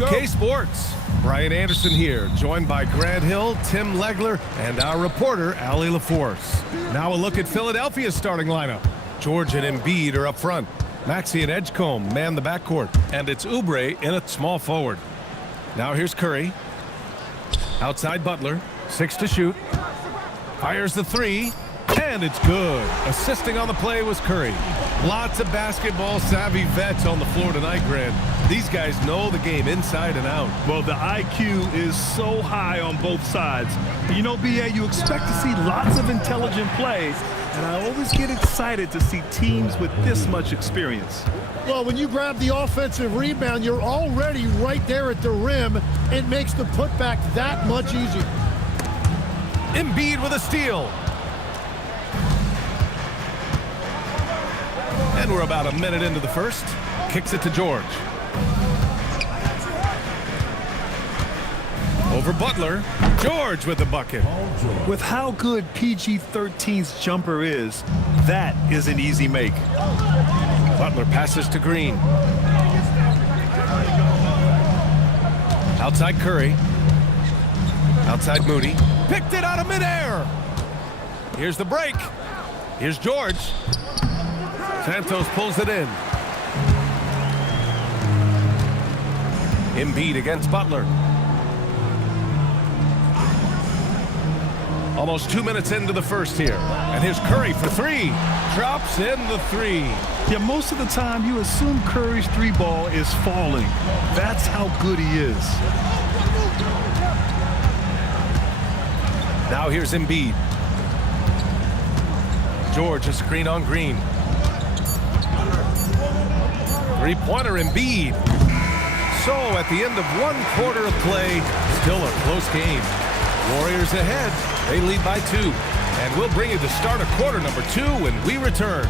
2K Sports. Brian Anderson here, joined by Grant Hill, Tim Legler, and our reporter, Allie LaForce. Now a look at Philadelphia's starting lineup. George and Embiid are up front. Maxey and Edgecombe man the backcourt, and it's Oubre in at small forward. Now here's Curry. Outside Butler, 6 to shoot. Fires the 3, and it's good. Assisting on the play was Curry. Lots of basketball savvy vets on the floor tonight, Grant. These guys know the game inside and out. Well, the IQ is so high on both sides. You know, BA, you expect to see lots of intelligent plays, and I always get excited to see teams with this much experience. Well, when you grab the offensive rebound, you're already right there at the rim. It makes the putback that much easier. Embiid with a steal. And we're about a minute into the first. Kicks it to George. Over Butler. George with the bucket. With how good PG-13's jumper is, that is an easy make. Butler passes to Green. Outside Curry. Outside Moody. Picked it out of midair. Here's the break. Here's George. Santos pulls it in. Embiid against Butler. Almost 2 minutes into the first here. And here's Curry for 3. Drops in the 3. Yeah, most of the time you assume Curry's 3-ball is falling. That's how good he is. Now here's Embiid. George, a screen on Green. Three-pointer Embiid. So at the end of 1 quarter of play, still a close game. Warriors ahead. They lead by 2. And we'll bring you the start of quarter number 2 when we return.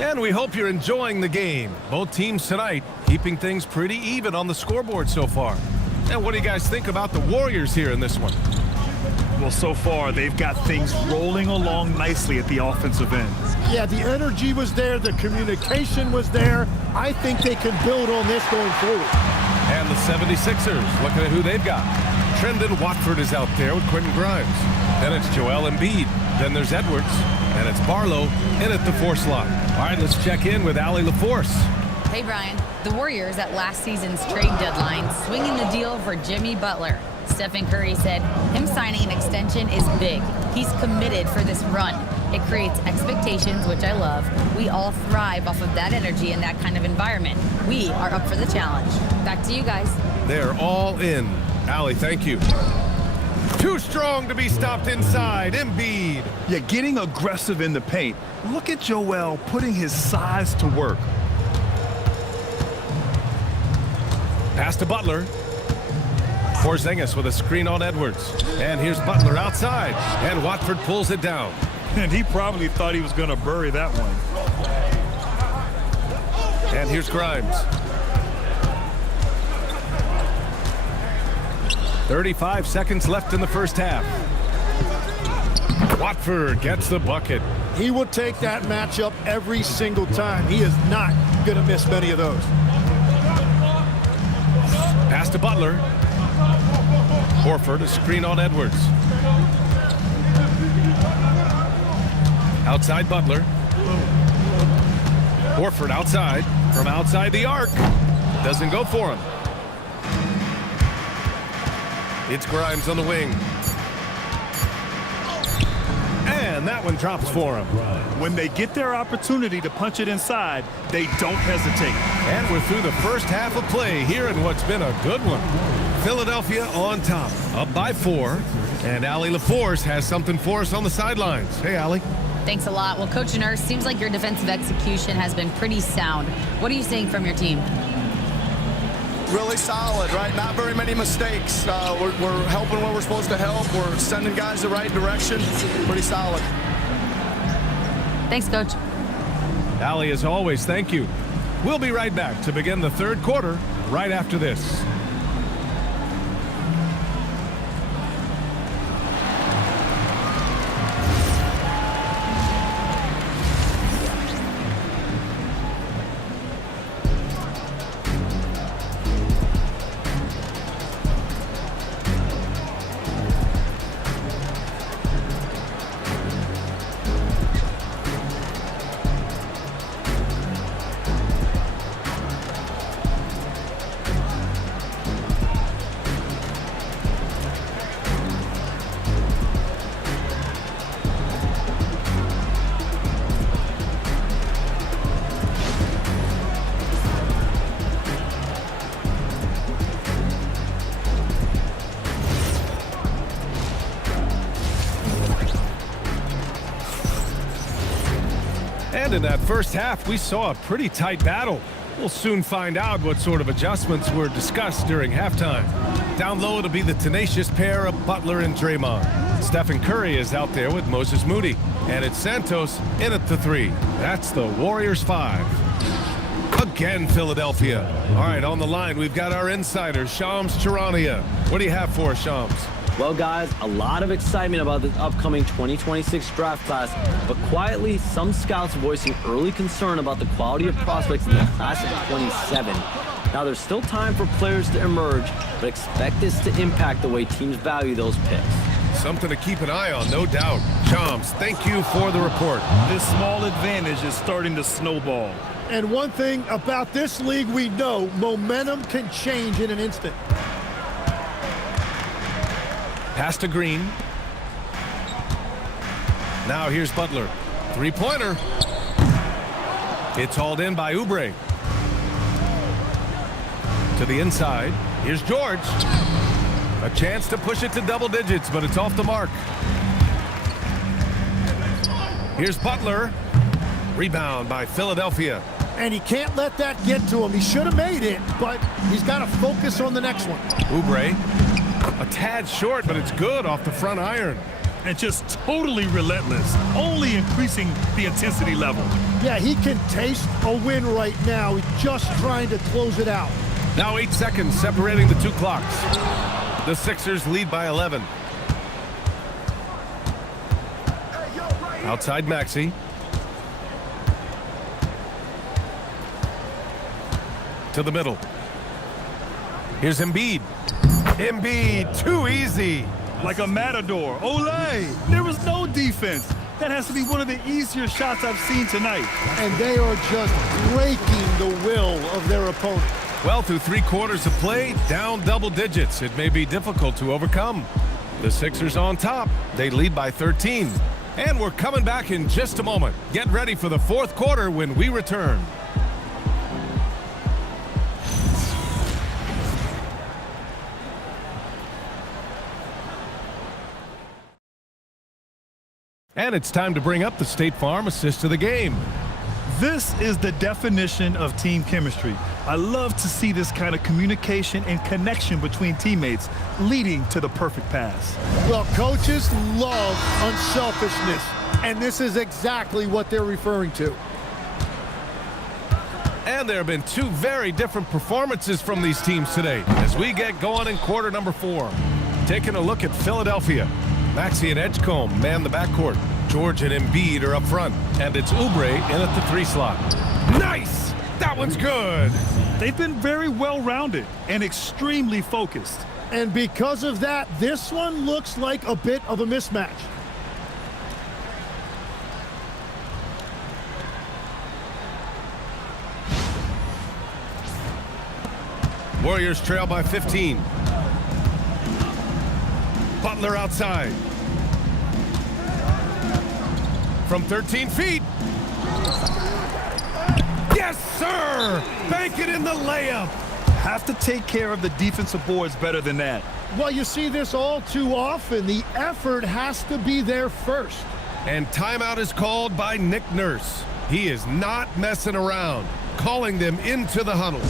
And we hope you're enjoying the game. Both teams tonight keeping things pretty even on the scoreboard so far. And what do you guys think about the Warriors here in this one? Well, so far they've got things rolling along nicely at the offensive end. Yeah, the energy was there. The communication was there. I think they can build on this going forward. And the 76ers, looking at who they've got. Trendon Watford is out there with Quentin Grimes. Then it's Joel Embiid. Then there's Edwards. And it's Barlow in at the 4 slot. All right, let's check in with Allie LaForce. Hey, Brian. The Warriors at last season's trade deadline swinging the deal for Jimmy Butler. Stephen Curry said him signing an extension is big. He's committed for this run. It creates expectations, which I love. We all thrive off of that energy in that kind of environment. We are up for the challenge. Back to you guys. They're all in. Allie, thank you. Too strong to be stopped inside. Embiid. Yeah, getting aggressive in the paint. Look at Joel putting his size to work. Pass to Butler. Porzingis with a screen on Edwards. And here's Butler outside. And Watford pulls it down. And he probably thought he was going to bury that one. And here's Grimes. 35 seconds left in the first half. Watford gets the bucket. He will take that matchup every single time. He is not going to miss many of those. Pass to Butler. Horford, a screen on Edwards. Outside Butler. Horford outside. From outside the arc. Doesn't go for him. It's Grimes on the wing. And that one drops for him. When they get their opportunity to punch it inside, they don't hesitate. And we're through the first half of play here in what's been a good one. Philadelphia on top, up by 4. And Allie LaForce has something for us on the sidelines. Hey, Allie. Thanks a lot. Well, Coach Nurse, seems like your defensive execution has been pretty sound. What are you seeing from your team? Really solid, right? Not very many mistakes. We're helping where we're supposed to help. We're sending guys the right direction. Pretty solid. Thanks, Coach. Allie, as always, thank you. We'll be right back to begin the third quarter right after this. And in that first half, we saw a pretty tight battle. We'll soon find out what sort of adjustments were discussed during halftime. Down low, it'll be the tenacious pair of Butler and Draymond. Stephen Curry is out there with Moses Moody. And it's Santos in at the 3. That's the Warriors 5. Again, Philadelphia. All right, on the line, we've got our insider, Shams Charania. What do you have for us, Shams? Well, guys, a lot of excitement about this upcoming 2026 draft class, but quietly, some scouts voicing early concern about the quality of prospects in the class of 27. Now, there's still time for players to emerge, but expect this to impact the way teams value those picks. Something to keep an eye on, no doubt. Shams, thank you for the report. This small advantage is starting to snowball. And one thing about this league we know, momentum can change in an instant. Pass to Green. Now here's Butler. Three-pointer. It's hauled in by Oubre. To the inside. Here's George. A chance to push it to double digits, but it's off the mark. Here's Butler. Rebound by Philadelphia. And he can't let that get to him. He should have made it, but he's got to focus on the next one. Oubre. A tad short, but it's good off the front iron. And just totally relentless, only increasing the intensity level. Yeah, he can taste a win right now. He's just trying to close it out. Now 8 seconds separating the two clocks. The Sixers lead by 11. Outside Maxey. To the middle. Here's Embiid. Embiid, too easy. Like a matador. Olay! There was no defense. That has to be one of the easier shots I've seen tonight. And they are just breaking the will of their opponent. Well, through 3 quarters of play, down double digits. It may be difficult to overcome. The Sixers on top. They lead by 13. And we're coming back in just a moment. Get ready for the fourth quarter when we return. And it's time to bring up the State Farm assist of the game. This is the definition of team chemistry. I love to see this kind of communication and connection between teammates leading to the perfect pass. Well, coaches love unselfishness, and this is exactly what they're referring to. And there have been 2 very different performances from these teams today as we get going in quarter number 4. Taking a look at Philadelphia. Maxey and Edgecombe man the backcourt. George and Embiid are up front. And it's Oubre in at the 3 slot. Nice! That one's good! They've been very well-rounded and extremely focused. And because of that, this one looks like a bit of a mismatch. Warriors trail by 15. Butler outside. From 13 feet. Yes, sir! Bank it in the layup. Have to take care of the defensive boards better than that. Well, you see this all too often. The effort has to be there first. And timeout is called by Nick Nurse. He is not messing around, calling them into the huddle.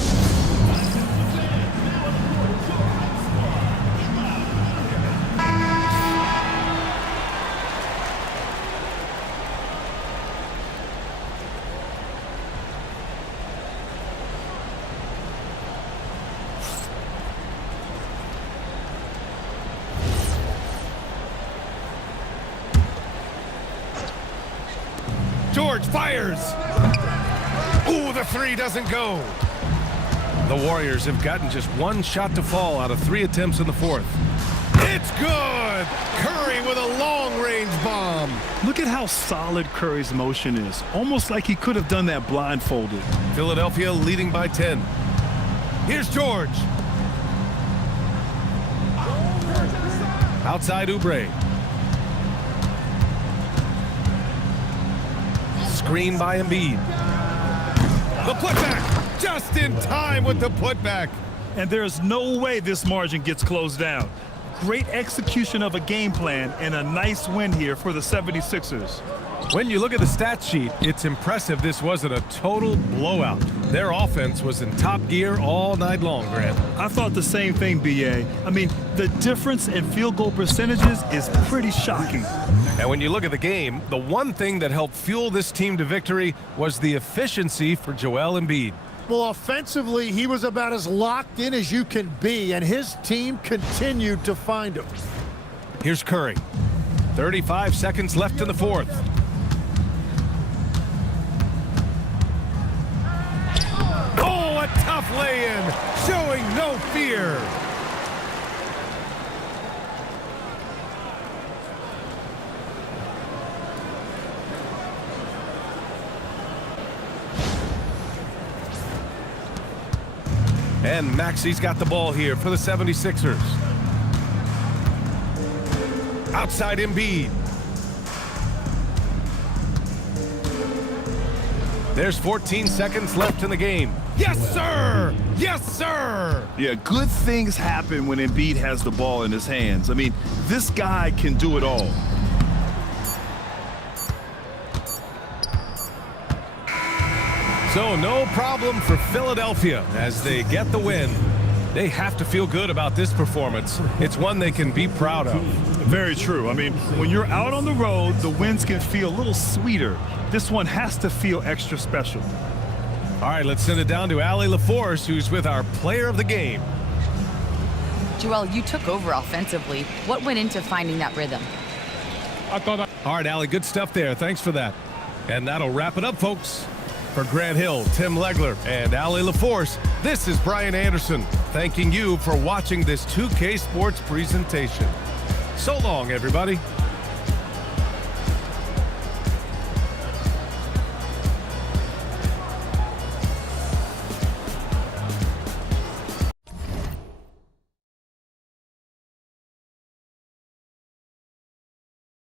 George fires. Ooh, the three doesn't go. The Warriors have gotten just one shot to fall out of 3 attempts in the fourth. It's good! Curry with a long-range bomb. Look at how solid Curry's motion is. Almost like he could have done that blindfolded. Philadelphia leading by 10. Here's George. Outside Oubre. Screen by Embiid. The putback, just in time with the putback. And there's no way this margin gets closed down. Great execution of a game plan and a nice win here for the 76ers. When you look at the stat sheet, it's impressive this wasn't a total blowout. Their offense was in top gear all night long, Grant. I thought the same thing, B.A. I mean, the difference in field goal percentages is pretty shocking. And when you look at the game, the one thing that helped fuel this team to victory was the efficiency for Joel Embiid. Well, offensively, he was about as locked in as you can be, and his team continued to find him. Here's Curry. 35 seconds left in the fourth. Oh, a tough lay-in, showing no fear. And Maxi's got the ball here for the 76ers. Outside Embiid. There's 14 seconds left in the game. Yes, sir! Yes, sir! Yeah, good things happen when Embiid has the ball in his hands. I mean, this guy can do it all. So no problem for Philadelphia as they get the win. They have to feel good about this performance. It's one they can be proud of. Very true. I mean, when you're out on the road, the wins can feel a little sweeter. This one has to feel extra special. All right, let's send it down to Allie LaForce, who's with our player of the game. Joel, you took over offensively. What went into finding that rhythm? All right, Allie, good stuff there. Thanks for that. And that'll wrap it up, folks. For Grant Hill, Tim Legler, and Allie LaForce, this is Brian Anderson, thanking you for watching this 2K Sports presentation. So long, everybody.